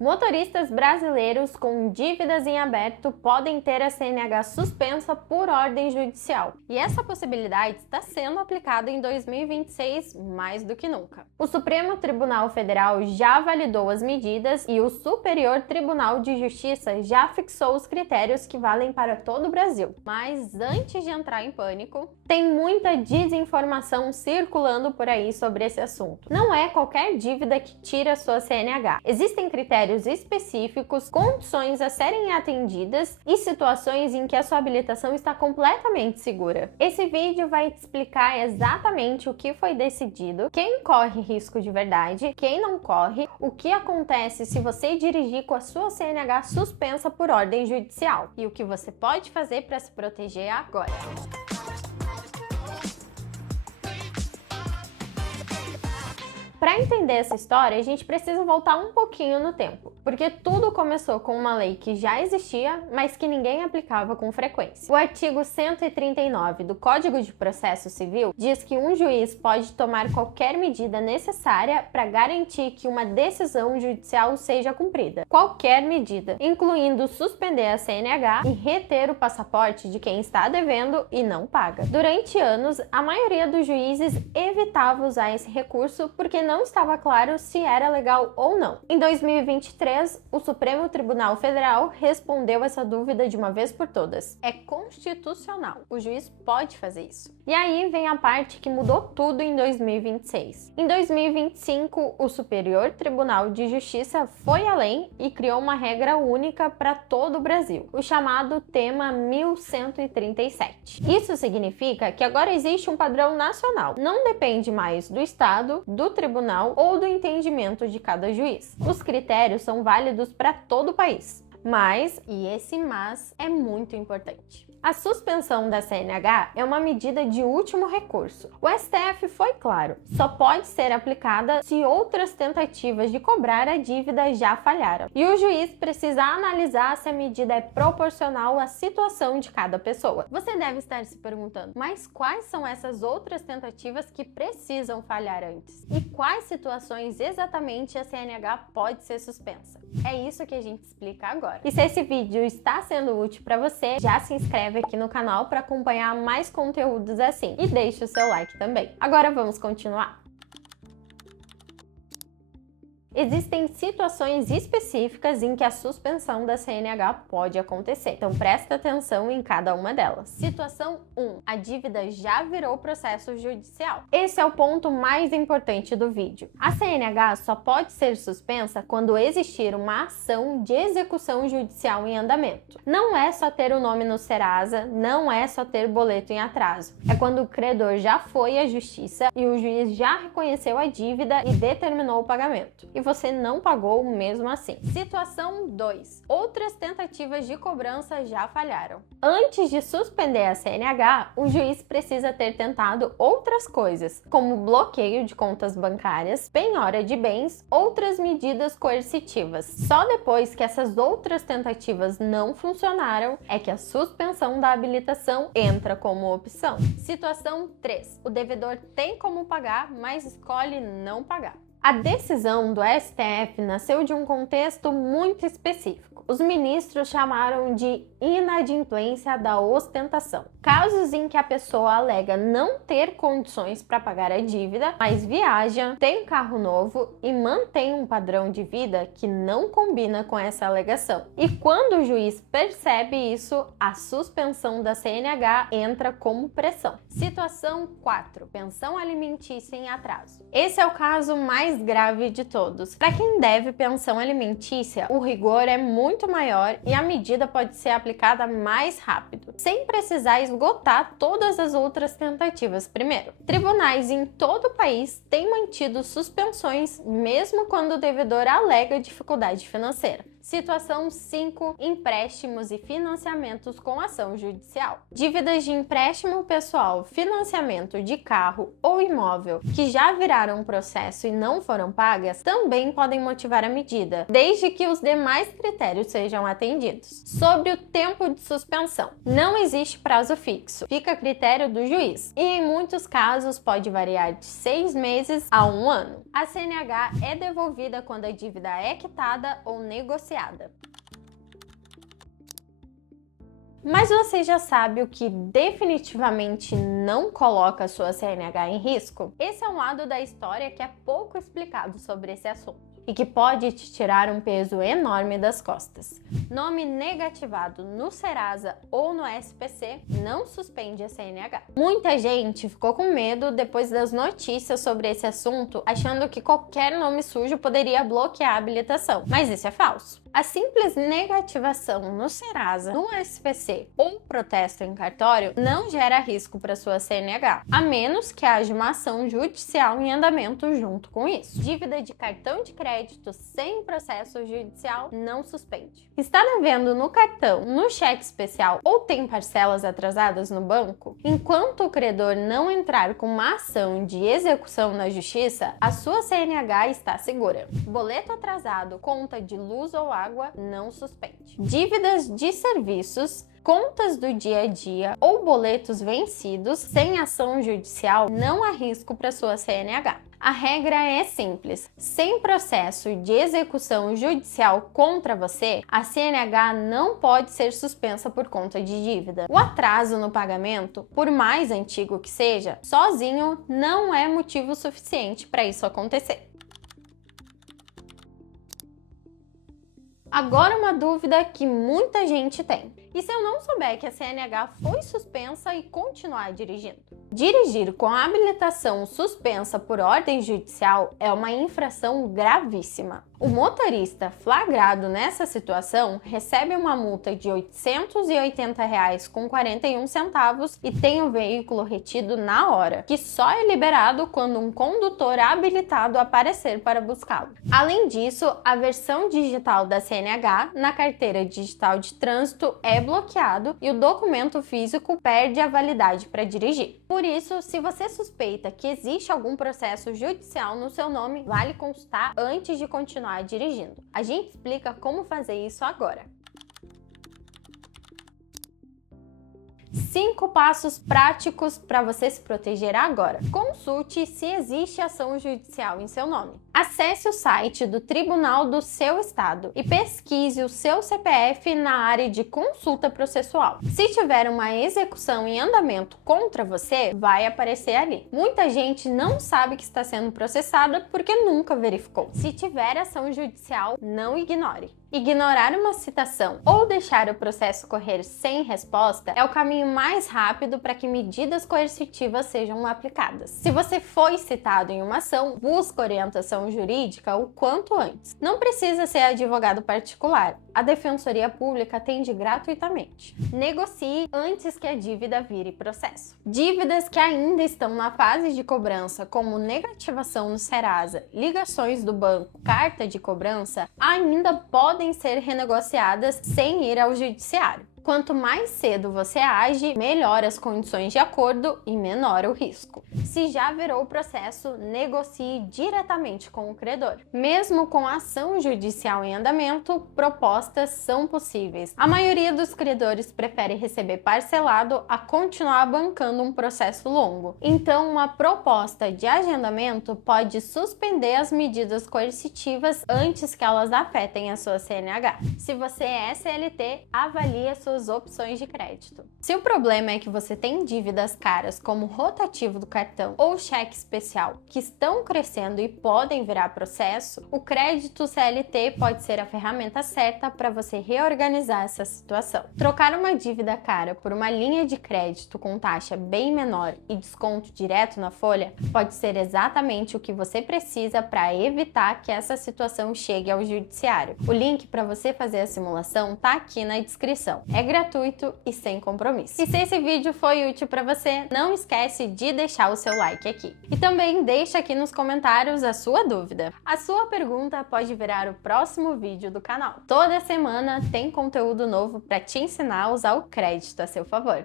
Motoristas brasileiros com dívidas em aberto podem ter a CNH suspensa por ordem judicial. E essa possibilidade está sendo aplicada em 2026 mais do que nunca. O Supremo Tribunal Federal já validou as medidas e o Superior Tribunal de Justiça já fixou os critérios que valem para todo o Brasil. Mas antes de entrar em pânico, tem muita desinformação circulando por aí sobre esse assunto. Não é qualquer dívida que tira sua CNH. Existem critérios específicos, condições a serem atendidas e situações em que a sua habilitação está completamente segura. Esse vídeo vai te explicar exatamente o que foi decidido, quem corre risco de verdade, quem não corre, o que acontece se você dirigir com a sua CNH suspensa por ordem judicial e o que você pode fazer para se proteger agora. Para entender essa história, a gente precisa voltar um pouquinho no tempo, porque tudo começou com uma lei que já existia, mas que ninguém aplicava com frequência. O artigo 139 do Código de Processo Civil diz que um juiz pode tomar qualquer medida necessária para garantir que uma decisão judicial seja cumprida. Qualquer medida, incluindo suspender a CNH e reter o passaporte de quem está devendo e não paga. Durante anos, a maioria dos juízes evitava usar esse recurso porque não estava claro se era legal ou não. Em 2023, o Supremo Tribunal Federal respondeu essa dúvida de uma vez por todas. É constitucional. O juiz pode fazer isso. E aí vem a parte que mudou tudo em 2026. Em 2025, o Superior Tribunal de Justiça foi além e criou uma regra única para todo o Brasil, o chamado Tema 1137. Isso significa que agora existe um padrão nacional. Não depende mais do Estado, do Tribunal ou do entendimento de cada juiz. Os critérios são válidos para todo o país. Mas, e esse mas é muito importante, a suspensão da CNH é uma medida de último recurso. O STF foi claro, só pode ser aplicada se outras tentativas de cobrar a dívida já falharam. E o juiz precisa analisar se a medida é proporcional à situação de cada pessoa. Você deve estar se perguntando, mas quais são essas outras tentativas que precisam falhar antes? E quais situações exatamente a CNH pode ser suspensa? É isso que a gente explica agora. E se esse vídeo está sendo útil para você, já se inscreve aqui no canal para acompanhar mais conteúdos assim e deixe o seu like também. Agora vamos continuar. Existem situações específicas em que a suspensão da CNH pode acontecer, então presta atenção em cada uma delas. Situação 1. A dívida já virou processo judicial. Esse é o ponto mais importante do vídeo. A CNH só pode ser suspensa quando existir uma ação de execução judicial em andamento. Não é só ter o nome no Serasa, não é só ter boleto em atraso. É quando o credor já foi à justiça e o juiz já reconheceu a dívida e determinou o pagamento. E você não pagou mesmo assim. Situação 2. Outras tentativas de cobrança já falharam. Antes de suspender a CNH, o juiz precisa ter tentado outras coisas, como bloqueio de contas bancárias, penhora de bens, outras medidas coercitivas. Só depois que essas outras tentativas não funcionaram, é que a suspensão da habilitação entra como opção. Situação 3. O devedor tem como pagar, mas escolhe não pagar. A decisão do STF nasceu de um contexto muito específico. Os ministros chamaram de inadimplência da ostentação. Casos em que a pessoa alega não ter condições para pagar a dívida, mas viaja, tem carro novo e mantém um padrão de vida que não combina com essa alegação. E quando o juiz percebe isso, a suspensão da CNH entra como pressão. Situação 4. Pensão alimentícia em atraso. Esse é o caso mais grave de todos. Para quem deve pensão alimentícia, o rigor é muito maior e a medida pode ser aplicada mais rápido, sem precisar esgotar todas as outras tentativas primeiro. Tribunais em todo o país têm mantido suspensões mesmo quando o devedor alega dificuldade financeira. Situação 5. Empréstimos e financiamentos com ação judicial. Dívidas de empréstimo pessoal, financiamento de carro ou imóvel que já viraram processo e não foram pagas também podem motivar a medida, desde que os demais critérios sejam atendidos. Sobre o tempo de suspensão, não existe prazo fixo, fica a critério do juiz e em muitos casos pode variar de 6 meses a 1 ano. A CNH é devolvida quando a dívida é quitada ou negociada. Mas você já sabe o que definitivamente não coloca a sua CNH em risco? Esse é um lado da história que é pouco explicado sobre esse assunto e que pode te tirar um peso enorme das costas. Nome negativado no Serasa ou no SPC não suspende a CNH. Muita gente ficou com medo depois das notícias sobre esse assunto, achando que qualquer nome sujo poderia bloquear a habilitação, mas isso é falso. A simples negativação no Serasa, no SPC ou protesto em cartório não gera risco para sua CNH, a menos que haja uma ação judicial em andamento junto com isso. Dívida de cartão de crédito sem processo judicial não suspende. Está devendo no cartão, no cheque especial ou tem parcelas atrasadas no banco? Enquanto o credor não entrar com uma ação de execução na justiça, a sua CNH está segura. Boleto atrasado, conta de luz ou água não suspende. Dívidas de serviços, contas do dia a dia ou boletos vencidos sem ação judicial não há risco para sua CNH. A regra é simples: sem processo de execução judicial contra você, a CNH não pode ser suspensa por conta de dívida. O atraso no pagamento, por mais antigo que seja, sozinho não é motivo suficiente para isso acontecer. Agora uma dúvida que muita gente tem: e se eu não souber que a CNH foi suspensa e continuar dirigindo? Dirigir com a habilitação suspensa por ordem judicial é uma infração gravíssima. O motorista flagrado nessa situação recebe uma multa de R$ 880,41 e tem o veículo retido na hora, que só é liberado quando um condutor habilitado aparecer para buscá-lo. Além disso, a versão digital da CNH na carteira digital de trânsito é bloqueado e o documento físico perde a validade para dirigir. Por isso, se você suspeita que existe algum processo judicial no seu nome, vale consultar antes de continuar dirigindo. A gente explica como fazer isso agora. 5 passos práticos para você se proteger agora. Consulte se existe ação judicial em seu nome. Acesse o site do tribunal do seu estado e pesquise o seu CPF na área de consulta processual. Se tiver uma execução em andamento contra você, vai aparecer ali. Muita gente não sabe que está sendo processada porque nunca verificou. Se tiver ação judicial, não ignore. Ignorar uma citação ou deixar o processo correr sem resposta é o caminho mais rápido para que medidas coercitivas sejam aplicadas. Se você foi citado em uma ação, busque orientação jurídica o quanto antes. Não precisa ser advogado particular. A Defensoria Pública atende gratuitamente. Negocie antes que a dívida vire processo. Dívidas que ainda estão na fase de cobrança, como negativação no Serasa, ligações do banco, carta de cobrança, ainda podem ser renegociadas sem ir ao judiciário. Quanto mais cedo você age, melhor as condições de acordo e menor o risco. Se já virou o processo, negocie diretamente com o credor. Mesmo com a ação judicial em andamento, propostas são possíveis. A maioria dos credores prefere receber parcelado a continuar bancando um processo longo. Então, uma proposta de agendamento pode suspender as medidas coercitivas antes que elas afetem a sua CNH. Se você é CLT, avalie as suas opções de crédito. Se o problema é que você tem dívidas caras como rotativo do cartão ou cheque especial que estão crescendo e podem virar processo, o crédito CLT pode ser a ferramenta certa para você reorganizar essa situação. Trocar uma dívida cara por uma linha de crédito com taxa bem menor e desconto direto na folha pode ser exatamente o que você precisa para evitar que essa situação chegue ao judiciário. O link para você fazer a simulação está aqui na descrição. É gratuito e sem compromisso. E se esse vídeo foi útil para você, não esquece de deixar o seu like aqui. E também deixa aqui nos comentários a sua dúvida. A sua pergunta pode virar o próximo vídeo do canal. Toda semana tem conteúdo novo para te ensinar a usar o crédito a seu favor.